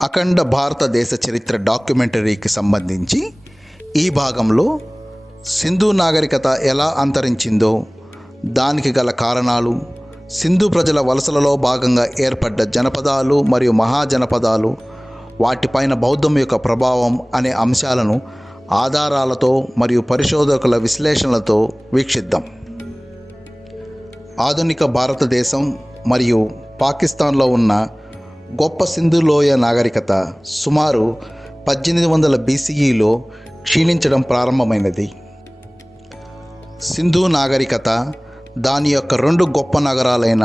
అఖండ భారతదేశ చరిత్ర డాక్యుమెంటరీకి సంబంధించి ఈ భాగంలో సింధు నాగరికత ఎలా అంతరించిందో, దానికి గల కారణాలు, సింధు ప్రజల వలసలలో భాగంగా ఏర్పడ్డ జనపదాలు మరియు మహాజనపదాలు, వాటిపైన బౌద్ధం యొక్క ప్రభావం అనే అంశాలను ఆధారాలతో మరియు పరిశోధకుల విశ్లేషణలతో వీక్షిద్దాం. ఆధునిక భారతదేశం మరియు పాకిస్తాన్లో ఉన్న గొప్ప సింధు లోయ నాగరికత సుమారు 1800 BCEలో క్షీణించడం ప్రారంభమైనది. సింధు నాగరికత దాని యొక్క 2 గొప్ప నగరాలైన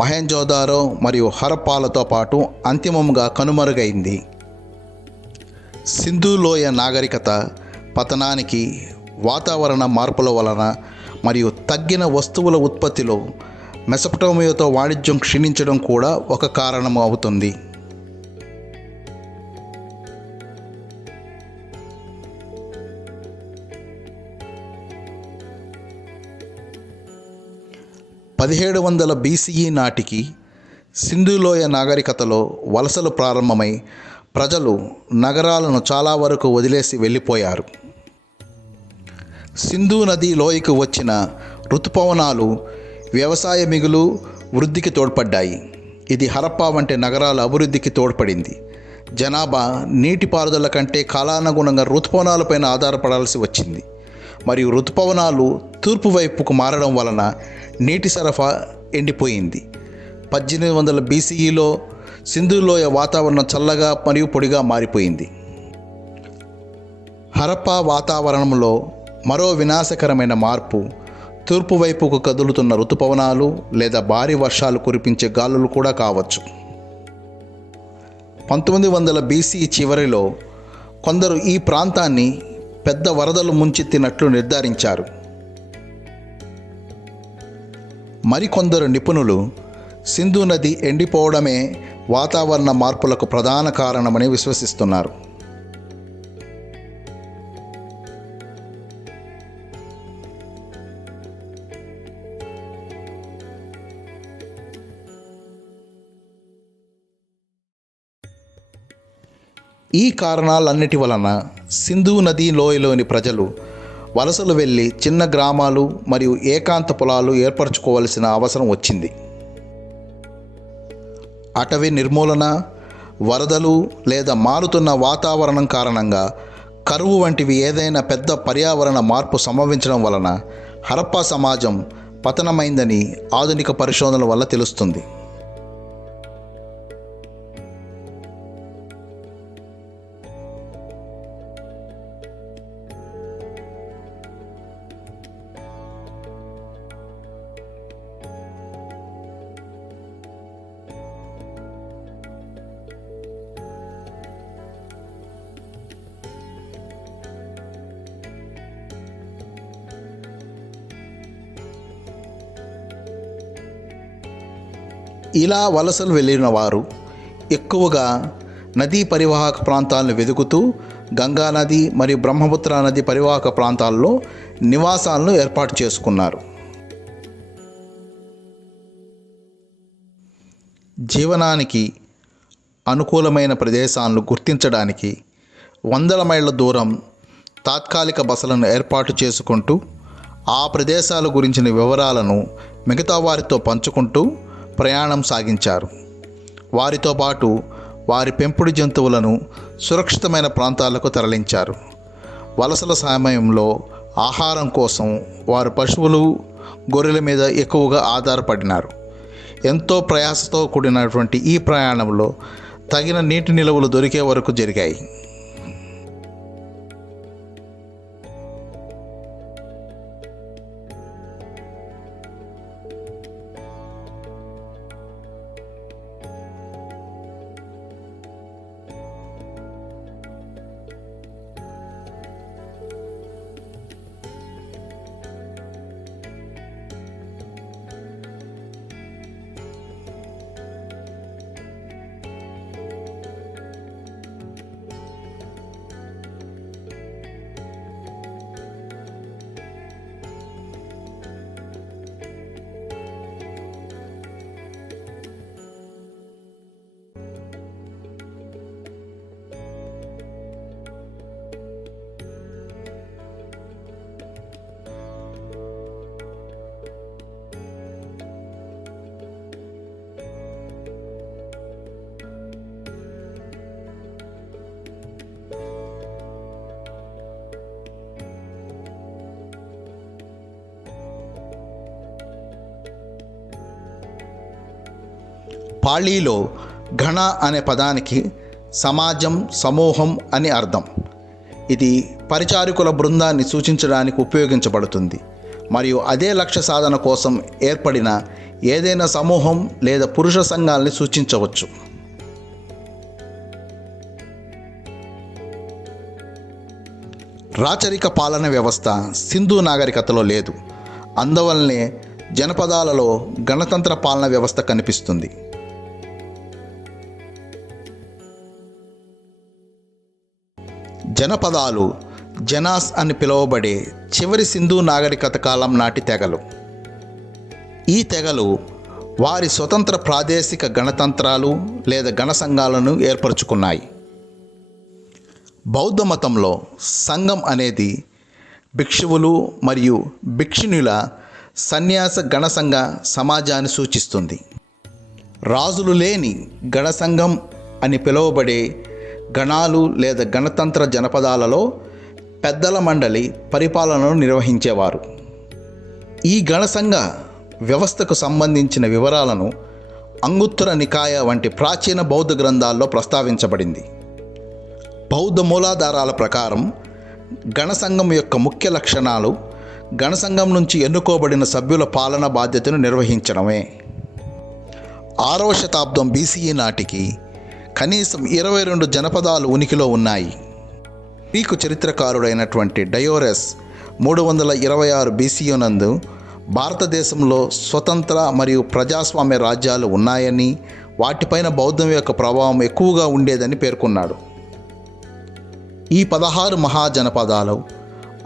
మొహెంజోదారో మరియు హరప్పాలతో పాటు అంతిమంగా కనుమరుగైంది. సింధు లోయ నాగరికత పతనానికి వాతావరణ మార్పుల వలన మరియు తగ్గిన వస్తువుల ఉత్పత్తిలో మెసొపటోమియాతో వాణిజ్యం క్షీణించడం కూడా ఒక కారణం అవుతుంది. BCE నాటికి సింధులోయ నాగరికతలో వలసలు ప్రారంభమై ప్రజలు నగరాలను చాలా వరకు వదిలేసి వెళ్ళిపోయారు. సింధు నది లోయకు వచ్చిన ఋతుపవనాలు వ్యవసాయ మిగులు వృద్ధికి తోడ్పడ్డాయి. ఇది హరప్పా వంటి నగరాల అభివృద్ధికి తోడ్పడింది. జనాభా నీటిపారుదల కంటే కాలానుగుణంగా ఋతుపవనాలపైన ఆధారపడాల్సి వచ్చింది మరియు ఋతుపవనాలు తూర్పు వైపుకు మారడం వలన నీటి సరఫరా ఎండిపోయింది. 1800 BCEలో సింధులోయ వాతావరణం చల్లగా మరియు పొడిగా మారిపోయింది. హరప్పా వాతావరణంలో మరో వినాశకరమైన మార్పు తూర్పు వైపుకు కదులుతున్న ఋతుపవనాలు లేదా భారీ వర్షాలు కురిపించే గాలులు కూడా కావచ్చు. 1900 BCE చివరిలో కొందరు ఈ ప్రాంతాన్ని పెద్ద వరదలు ముంచెత్తినట్లు నిర్ధారించారు. మరికొందరు నిపుణులు సింధు నది ఎండిపోవడమే వాతావరణ మార్పులకు ప్రధాన కారణమని విశ్వసిస్తున్నారు. ఈ కారణాలన్నిటి వలన సింధు నదీ లోయలోని ప్రజలు వలసలు వెళ్ళి చిన్న గ్రామాలు మరియు ఏకాంత పొలాలు ఏర్పరచుకోవలసిన అవసరం వచ్చింది. అటవీ నిర్మూలన, వరదలు లేదా మారుతున్న వాతావరణం కారణంగా కరువు వంటివి ఏదైనా పెద్ద పర్యావరణ మార్పు సంభవించడం వలన హరప్పా సమాజం పతనమైందని ఆధునిక పరిశోధనల వల్ల తెలుస్తుంది. ఇలా వలసలు వెళ్ళిన వారు ఎక్కువగా నదీ పరివాహక ప్రాంతాలను వెతుకుతూ గంగా నది మరియు బ్రహ్మపుత్ర నది పరివాహక ప్రాంతాల్లో నివాసాలను ఏర్పాటు చేసుకున్నారు. జీవనానికి అనుకూలమైన ప్రదేశాలను గుర్తించడానికి వందల మైళ్ళ దూరం తాత్కాలిక బసలను ఏర్పాటు చేసుకుంటూ ఆ ప్రదేశాల గురించిన వివరాలను మిగతా వారితో పంచుకుంటూ ప్రయాణం సాగించారు. వారితో పాటు వారి పెంపుడు జంతువులను సురక్షితమైన ప్రాంతాలకు తరలించారు. వలసల సమయంలో ఆహారం కోసం వారు పశువులు, గొర్రెల మీద ఎక్కువగా ఆధారపడినారు. ఎంతో ప్రయాసతో కూడినటువంటి ఈ ప్రయాణంలో తగిన నీటి నిల్వలు దొరికే వరకు జరిగాయి. పాళీలో ఘణ అనే పదానికి సమాజం, సమూహం అని అర్థం. ఇది పరిచారకుల బృందాన్ని సూచించడానికి ఉపయోగించబడుతుంది మరియు అదే లక్ష్య సాధన కోసం ఏర్పడిన ఏదైనా సమూహం లేదా పురుష సంఘాలని సూచించవచ్చు. రాచరిక పాలన వ్యవస్థ సింధు నాగరికతలో లేదు. అందువల్లనే జనపదాలలో గణతంత్ర పాలన వ్యవస్థ కనిపిస్తుంది. జనపదాలు జనాస్ అని పిలువబడే చివరి సింధు నాగరికత కాలం నాటి తెగలు. ఈ తెగలు వారి స్వతంత్ర ప్రాదేశిక గణతంత్రాలు లేదా గణ సంఘాలను ఏర్పరచుకున్నాయి. బౌద్ధ మతంలో సంఘం అనేది భిక్షువులు మరియు భిక్షుణుల సన్యాస గణసంఘ సమాజాన్ని సూచిస్తుంది. రాజులు లేని గణసంఘం అని పిలువబడే గణాలు లేదా గణతంత్ర జనపదాలలో పెద్దల మండలి పరిపాలనను నిర్వహించేవారు. ఈ గణసంఘ వ్యవస్థకు సంబంధించిన వివరాలను అంగుత్తర నికాయ వంటి ప్రాచీన బౌద్ధ గ్రంథాల్లో ప్రస్తావించబడింది. బౌద్ధ మూలాధారాల ప్రకారం గణసంఘం యొక్క ముఖ్య లక్షణాలు గణసంఘం నుంచి ఎన్నుకోబడిన సభ్యుల పాలన బాధ్యతను నిర్వహించడమే. 6వ శతాబ్దం BCE నాటికి కనీసం 22 జనపదాలు ఉనికిలో ఉన్నాయి. గ్రీకు చరిత్రకారుడైనటువంటి డయోరస్ 326 BCE నందు భారతదేశంలో స్వతంత్ర మరియు ప్రజాస్వామ్య రాజ్యాలు ఉన్నాయని, వాటిపైన బౌద్ధం యొక్క ప్రభావం ఎక్కువగా ఉండేదని పేర్కొన్నాడు. ఈ 16 మహాజనపదాలు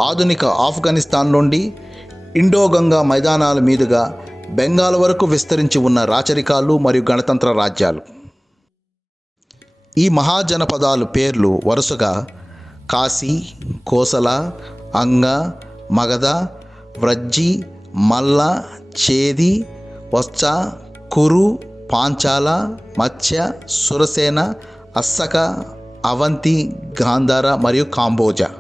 ఆధునిక ఆఫ్ఘనిస్తాన్ నుండి ఇండోగంగా మైదానాల మీదుగా బెంగాల్ వరకు విస్తరించి ఉన్న రాచరికాలు మరియు గణతంత్ర రాజ్యాలు. ఈ మహాజనపదాలు పేర్లు వరుసగా కాశీ, కోసల, అంగ, మగధ, వ్రజ్జి, మల్ల, చేది, వత్స, కురు, పాంచాల, మత్స్య, సురసేన, అస్సక, అవంతి, గాంధార మరియు కాంబోజా.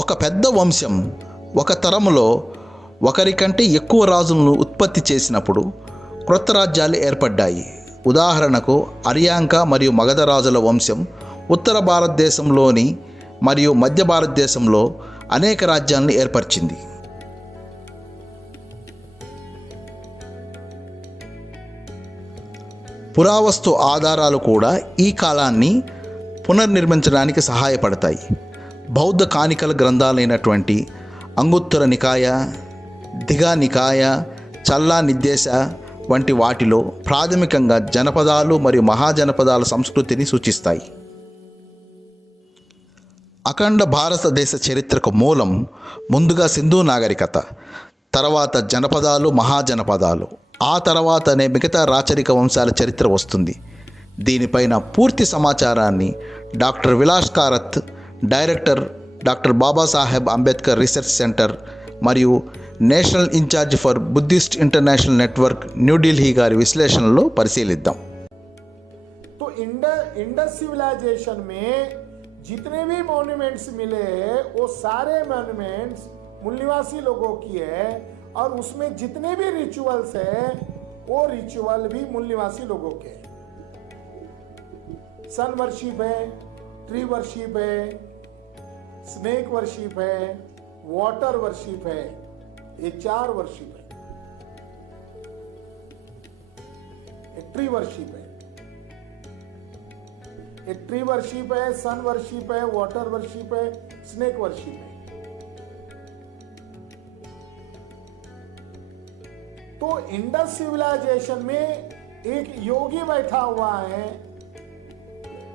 ఒక పెద్ద వంశం ఒక తరములో ఒకరికంటే ఎక్కువ రాజులను ఉత్పత్తి చేసినప్పుడు క్రొత్త రాజ్యాలు ఏర్పడ్డాయి. ఉదాహరణకు అర్యాంక మరియు మగధ రాజుల వంశం ఉత్తర భారతదేశంలోని మరియు మధ్య భారతదేశంలో అనేక రాజ్యాలను ఏర్పరిచింది. పురావస్తు ఆధారాలు కూడా ఈ కాలాన్ని పునర్నిర్మించడానికి సహాయపడతాయి. బౌద్ధ కానికల గ్రంథాలైనటువంటి అంగుత్తర నికాయ, దిగా నికాయ, చల్లా నిర్దేశ వంటి వాటిలో ప్రాథమికంగా జనపదాలు మరియు మహాజనపదాల సంస్కృతిని సూచిస్తాయి. అఖండ భారతదేశ చరిత్రకు మూలం ముందుగా సింధు నాగరికత, తర్వాత జనపదాలు, మహాజనపదాలు, ఆ తర్వాతనే మిగతా రాచరిక వంశాల చరిత్ర వస్తుంది. దీనిపైన పూర్తి సమాచారాన్ని doctor Vilas Karat, director doctor Babasaheb Ambedkar research centre మరియు national incharge for Buddhist international network New Delhi గారి విశ్లేషణలో పరిశీలిద్దాం. तो इंडस सिविलाइजेशन में जितने भी मॉन्यूमेंट्स मिले हैं वो सारे मॉन्यूमेंट्स मूल निवासी लोगों की है और उसमें जितने भी रिचुअल्स है वो रिचुअल भी मूल निवासी लोगों के हैं. सन वर्शिप है, ट्री वर्शिप है, स्नेक वर्शिप है, वाटर वर्शिप है, ये 4 वर्शिप है. एक ट्री वर्शिप है, एक ट्री वर्शिप है, सन वर्शिप है, वाटर वर्शिप है, स्नेक वर्शिप है. तो इंडस सिविलाइजेशन में एक योगी बैठा हुआ है,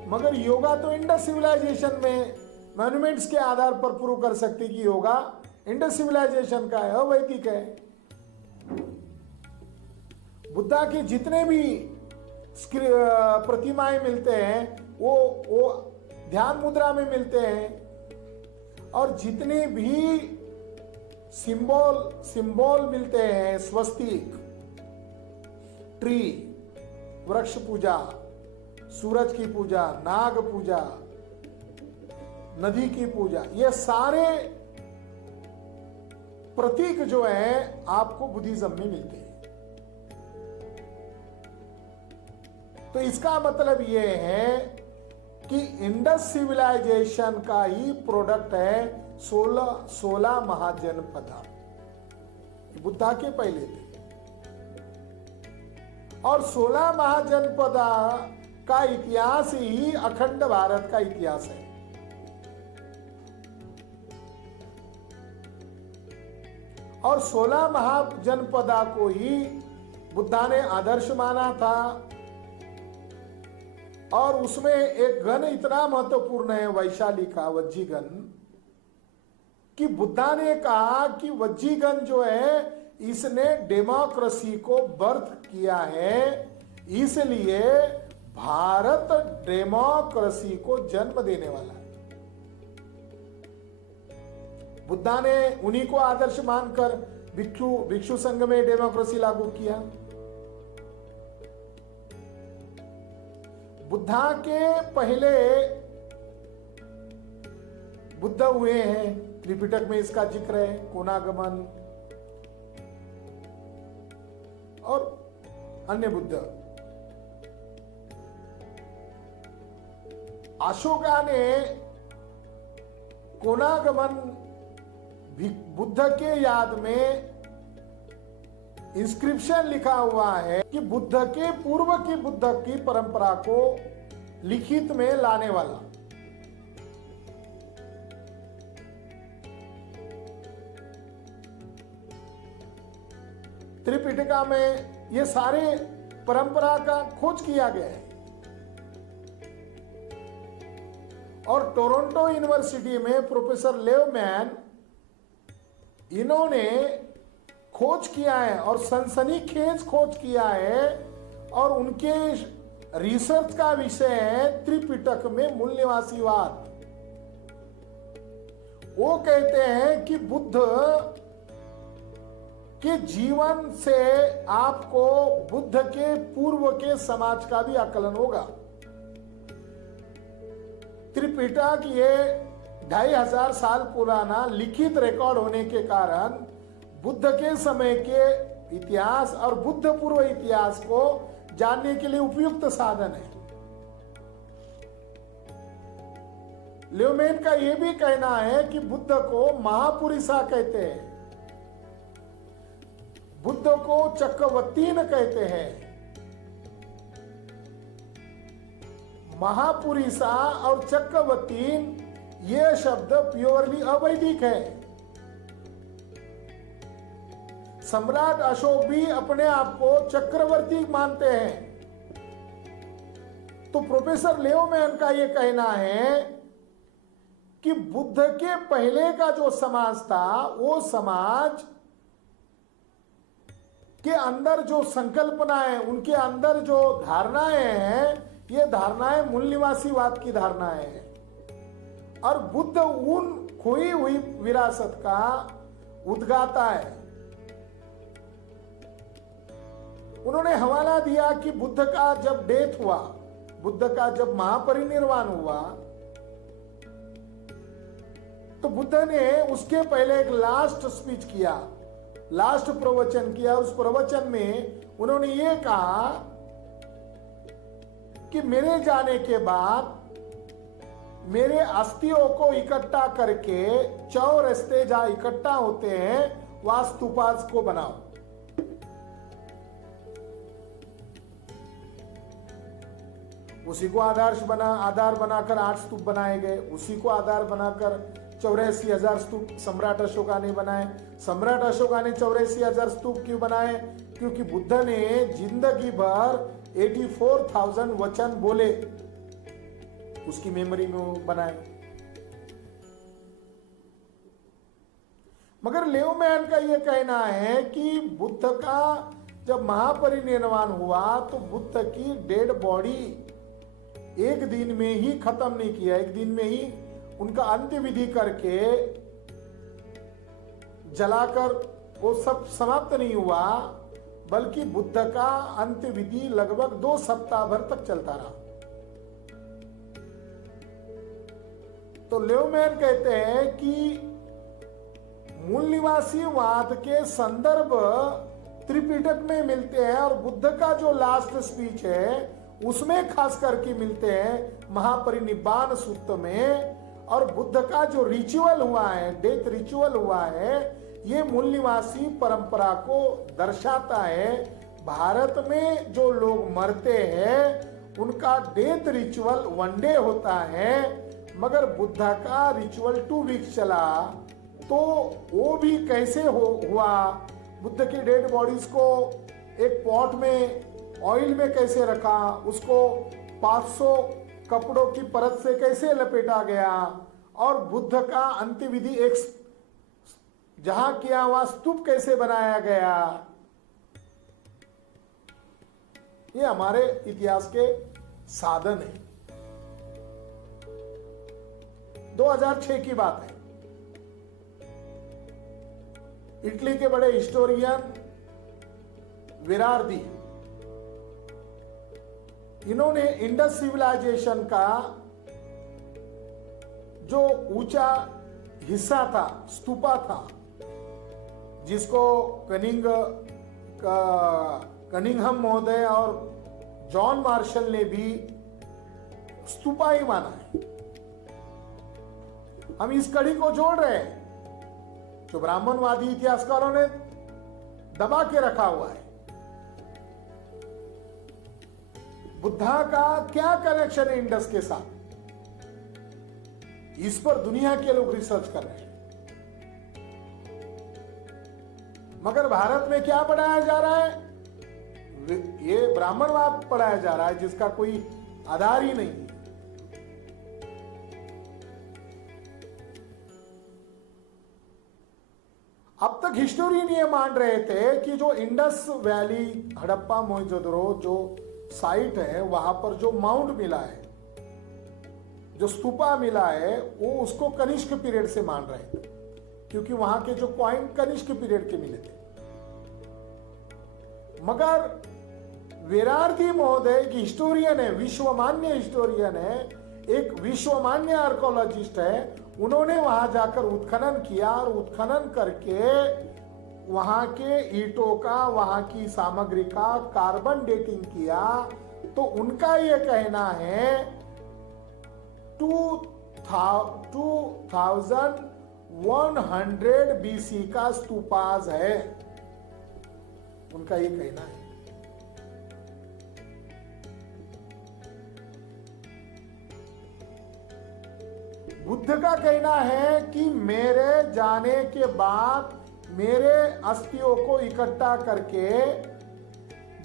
मगर योगा तो इंडस सिविलाइजेशन में मॉन्यूमेंट्स के आधार पर प्रूव कर सकते कि योगा इंडस सिविलाइजेशन का है, अवैदिक है. बुद्धा के जितने भी प्रतिमाएं मिलते हैं वो ध्यान मुद्रा में मिलते हैं और जितने भी सिंबल मिलते हैं, स्वस्तिक, ट्री, वृक्ष पूजा, सूरज की पूजा, नाग पूजा, नदी की पूजा, ये सारे प्रतीक जो है आपको बुद्धिज्म में मिलते हैं। तो इसका मतलब ये है कि इंडस सिविलाइजेशन का ही प्रोडक्ट है 16 महाजनपदा, बुद्धा के पहले थे। और 16 महाजनपदा का इतिहास ही अखंड भारत का इतिहास है। और 16 महाजनपदा को ही बुद्धा ने आदर्श माना था। और उसमें एक गण इतना महत्वपूर्ण है वैशाली का, वज्जीगण, कि बुद्धा ने कहा कि वज्जीगण जो है इसने डेमोक्रेसी को बर्थ किया है, इसलिए भारत डेमोक्रेसी को जन्म देने वाला है। बुद्धा ने उन्हीं को आदर्श मानकर भिक्षु संघ में डेमोक्रेसी लागू किया। बुद्धा के पहले बुद्ध हुए हैं, त्रिपिटक में इसका जिक्र है, कोनागमन और अन्य बुद्ध। अशोका ने कोनागमन बुद्ध के याद में इंस्क्रिप्शन लिखा हुआ है कि बुद्ध के पूर्व की बुद्ध की परंपरा को लिखित में लाने वाला। त्रिपिटका में ये सारे परंपरा का खोज किया गया है। और टोरंटो यूनिवर्सिटी में प्रोफेसर लेवमैन, इन्होंने खोज किया है और सनसनीखेज खोज किया है। और उनके रिसर्च का विषय है त्रिपिटक में मूल निवासीवाद। वो कहते हैं कि बुद्ध के जीवन से आपको बुद्ध के पूर्व के समाज का भी आकलन होगा। त्रिपिटक ये 2500 साल पुराना लिखित रिकॉर्ड होने के कारण बुद्ध के समय के इतिहास और बुद्ध पूर्व इतिहास को जानने के लिए उपयुक्त साधन है। ल्यूमेन का यह भी कहना है कि बुद्ध को महापुरुषा कहते हैं, बुद्ध को चक्रवर्तीन कहते हैं। महापुरुषा और चक्रवर्तीन ये शब्द प्योरली अवैदिक है। सम्राट अशोक भी अपने आप को चक्रवर्ती मानते हैं। तो प्रोफेसर लेवमैन का यह कहना है कि बुद्ध के पहले का जो समाज था, वो समाज के अंदर जो संकल्पनाएं, उनके अंदर जो धारणाएं हैं, ये धारणाएं मूल निवासीवाद की धारणाएं हैं। और बुद्ध उन खोई हुई विरासत का उद्गाता है। उन्होंने हवाला दिया कि बुद्ध का जब डेथ हुआ, बुद्ध का जब महापरिनिर्वाण हुआ, तो बुद्ध ने उसके पहले एक लास्ट स्पीच किया, लास्ट प्रवचन किया। उस प्रवचन में उन्होंने ये कहा कि मेरे जाने के बाद मेरे अस्थियों को इकट्ठा करके चौरस्ते जहां इकट्ठा होते हैं वहां स्तूपास को बनाओ। उसी को आधार बनाकर 8 स्तूप बनाए गए। उसी को आधार बनाकर 84,000 स्तूप सम्राट अशोका ने बनाए। सम्राट अशोका ने 84,000 स्तूप क्यों बनाए? क्योंकि बुद्ध ने जिंदगी भर 84,000 वचन बोले, उसकी मेमोरी में वो बनाए। मगर लेवमैन का यह कहना है कि बुद्ध का जब महापरिनिर्वाण हुआ तो बुद्ध की डेड बॉडी एक दिन में ही खत्म नहीं किया, एक दिन में ही उनका अंत्य विधि करके जलाकर वो सब समाप्त नहीं हुआ, बल्कि बुद्ध का अंत्य विधि लगभग 2 सप्ताह भर तक चलता रहा। तो ल्यूमैन कहते हैं कि मूल निवासीवाद के संदर्भ त्रिपिटक में मिलते हैं और बुद्ध का जो लास्ट स्पीच है उसमें खास करके मिलते हैं महापरिनिब्बाण सूत्र में। और बुद्ध का जो रिचुअल हुआ है, डेथ रिचुअल हुआ है, ये मूल निवासी परंपरा को दर्शाता है। भारत में जो लोग मरते हैं उनका डेथ रिचुअल 1 डे होता है, मगर बुद्ध का रिचुअल 2 वीक्स चला। तो वो भी कैसे हुआ, बुद्ध की डेड बॉडीज को एक पॉट में ऑयल में कैसे रखा, उसको 500 कपड़ों की परत से कैसे लपेटा गया, और बुद्ध का अंत्यविधि एक जहां किया वहां स्तूप कैसे बनाया गया, ये हमारे इतिहास के साधन है। 2006 की बात है। इटली के बड़े हिस्टोरियन विरारदी, इन्होंने इंडस सिविलाइजेशन का जो ऊंचा हिस्सा था, स्तूपा था, जिसको कनिंघम महोदय और जॉन मार्शल ने भी स्तूपा ही माना है। हम इस कड़ी को जोड़ रहे हैं जो ब्राह्मणवादी इतिहासकारों ने दबा के रखा हुआ है। बुद्धा का क्या कनेक्शन है इंडस के साथ, इस पर दुनिया के लोग रिसर्च कर रहे हैं। मगर भारत में क्या पढ़ाया जा रहा है, ये ब्राह्मणवाद पढ़ाया जा रहा है जिसका कोई आधार ही नहीं है। अब तक हिस्टोरियन ये मान रहे थे कि जो इंडस वैली, हड़प्पा मोहनजोदड़ो जो साइट है, वहां पर जो माउंट मिला है, जो स्तूपा मिला है, वो उसको कनिष्क पीरियड से मान रहे थे, क्योंकि वहां के जो कॉइन कनिष्क पीरियड के मिले थे। मगर विरारदी महोदय की हिस्टोरियन है, विश्वमान्य हिस्टोरियन है, एक विश्वमान्य आर्कोलॉजिस्ट है, उन्होंने वहां जाकर उत्खनन किया और उत्खनन करके वहां के ईंटों का, वहां की सामग्री का कार्बन डेटिंग किया। तो उनका यह कहना है 2100 बीसी का स्तूपाज है, उनका ये कहना है। बुद्ध का कहना है कि मेरे जाने के बाद मेरे अस्थियों को इकट्ठा करके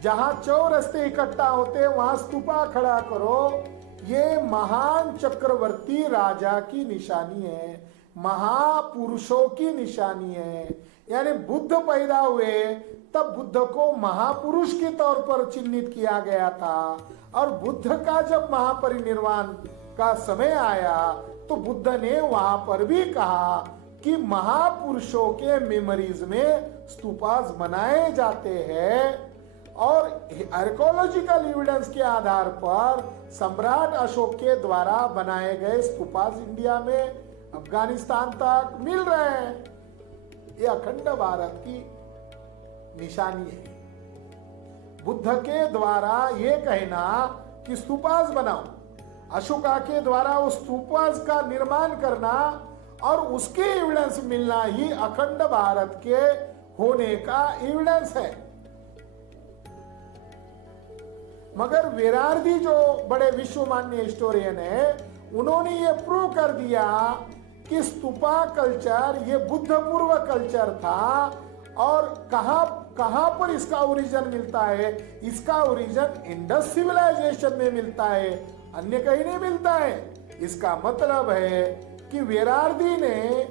जहां चौरस्ते इकट्ठा होते वहां स्तूपा खड़ा करो। ये महान चक्रवर्ती राजा की निशानी है, महापुरुषों की निशानी है। यानी बुद्ध पैदा हुए तब बुद्ध को महापुरुष के तौर पर चिन्हित किया गया था, और बुद्ध का जब महापरिनिर्वाण का समय आया तो बुद्ध ने वहां पर भी कहा कि महापुरुषों के मेमोरीज में स्तूपास बनाए जाते हैं। और आर्कोलॉजिकल एविडेंस के आधार पर सम्राट अशोक के द्वारा बनाए गए स्तूपास इंडिया में, अफगानिस्तान तक मिल रहे हैं। ये अखंड भारत की निशानी है। बुद्ध के द्वारा ये कहना कि स्तूपास बनाओ, अशोका के द्वारा उस स्तूपास का निर्माण करना और उसके एविडेंस मिलना ही अखंड भारत के होने का एविडेंस है। मगर विरारदी जो बड़े विश्वमान्य हिस्टोरियन है, उन्होंने ये प्रूव कर दिया कि स्तूपा कल्चर ये बुद्ध पूर्व कल्चर था। और कहां पर इसका ओरिजिन मिलता है, इसका ओरिजिन इंडस सिविलाइजेशन में मिलता है, अन्य कहीं नहीं मिलता है। इसका मतलब है कि विरारदी ने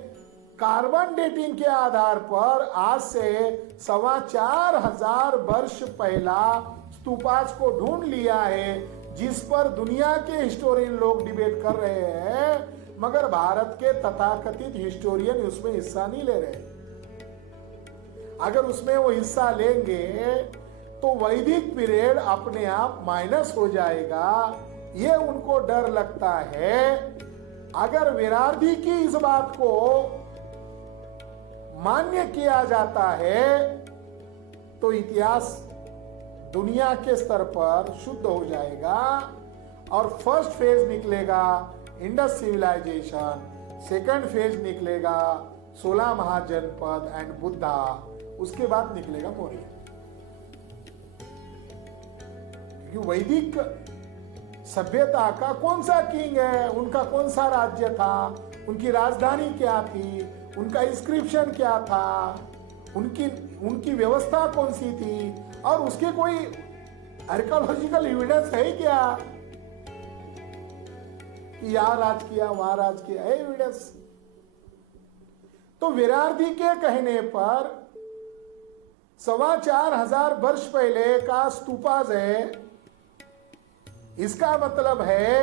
कार्बन डेटिंग के आधार पर आज से 4,500 वर्ष पहला स्तूपास को ढूंढ लिया है, जिस पर दुनिया के हिस्टोरियन लोग डिबेट कर रहे हैं, मगर भारत के तथाकथित हिस्टोरियन उसमें हिस्सा नहीं ले रहे। अगर उसमें वो हिस्सा लेंगे तो वैदिक पीरियड अपने आप माइनस हो जाएगा। ये उनको डर लगता है। अगर विरार्दी की इस बात को मान्य किया जाता है तो इतिहास दुनिया के स्तर पर शुद्ध हो जाएगा और फर्स्ट फेज निकलेगा इंडस सिविलाइजेशन, सेकंड फेज निकलेगा 16 महाजनपद एंड बुद्धा, उसके बाद निकलेगा मौर्य। क्योंकि वैदिक सभ्यता का कौन सा किंग है, उनका कौन सा राज्य था, उनकी राजधानी क्या थी, उनका इंस्क्रिप्शन क्या था, उनकी व्यवस्था कौन सी थी, और उसके कोई आर्कियोलॉजिकल एविडेंस है क्या कि यहां राज किया वहां राज किया, है एविडेंस? तो विरार्दी के कहने पर 4,500 वर्ष पहले का स्तूपाज है। इसका मतलब है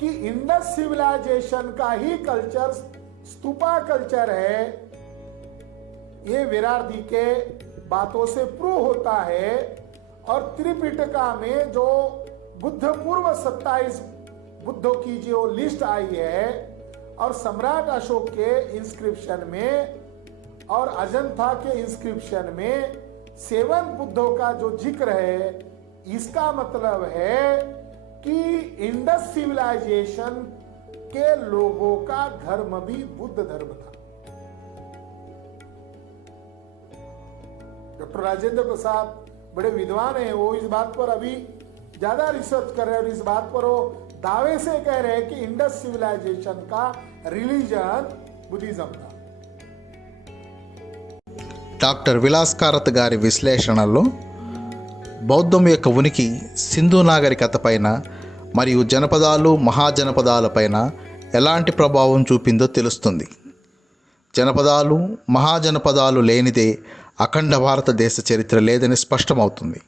कि इंडस सिविलाइजेशन का ही कल्चर स्तूपा कल्चर है। ये विरार्दी के बातों से प्रूव होता है। और त्रिपिटका में जो बुद्ध पूर्व 27 बुद्धों की जो लिस्ट आई है और सम्राट अशोक के इंस्क्रिप्शन में और अजंता के इंस्क्रिप्शन में 7 बुद्धों का जो जिक्र है, इसका मतलब है कि इंडस सिविलाइजेशन के लोगों का धर्म भी बुद्ध धर्म था। डॉक्टर राजेंद्र प्रसाद बड़े विद्वान हैं, वो इस बात पर अभी ज्यादा रिसर्च कर रहे हैं और इस बात पर वो दावे से कह रहे हैं कि इंडस सिविलाइजेशन का रिलीजन बुद्धिज्म था। డాక్టర్ విలాస్కారత్ గారి విశ్లేషణలో బౌద్ధం యొక్క ఉనికి సింధు నాగరికతపైన మరియు జనపదాలు మహాజనపదాలపైన ఎలాంటి ప్రభావం చూపిందో తెలుస్తుంది. జనపదాలు మహాజనపదాలు లేనిదే అఖండ భారతదేశ చరిత్ర లేదని స్పష్టమవుతుంది.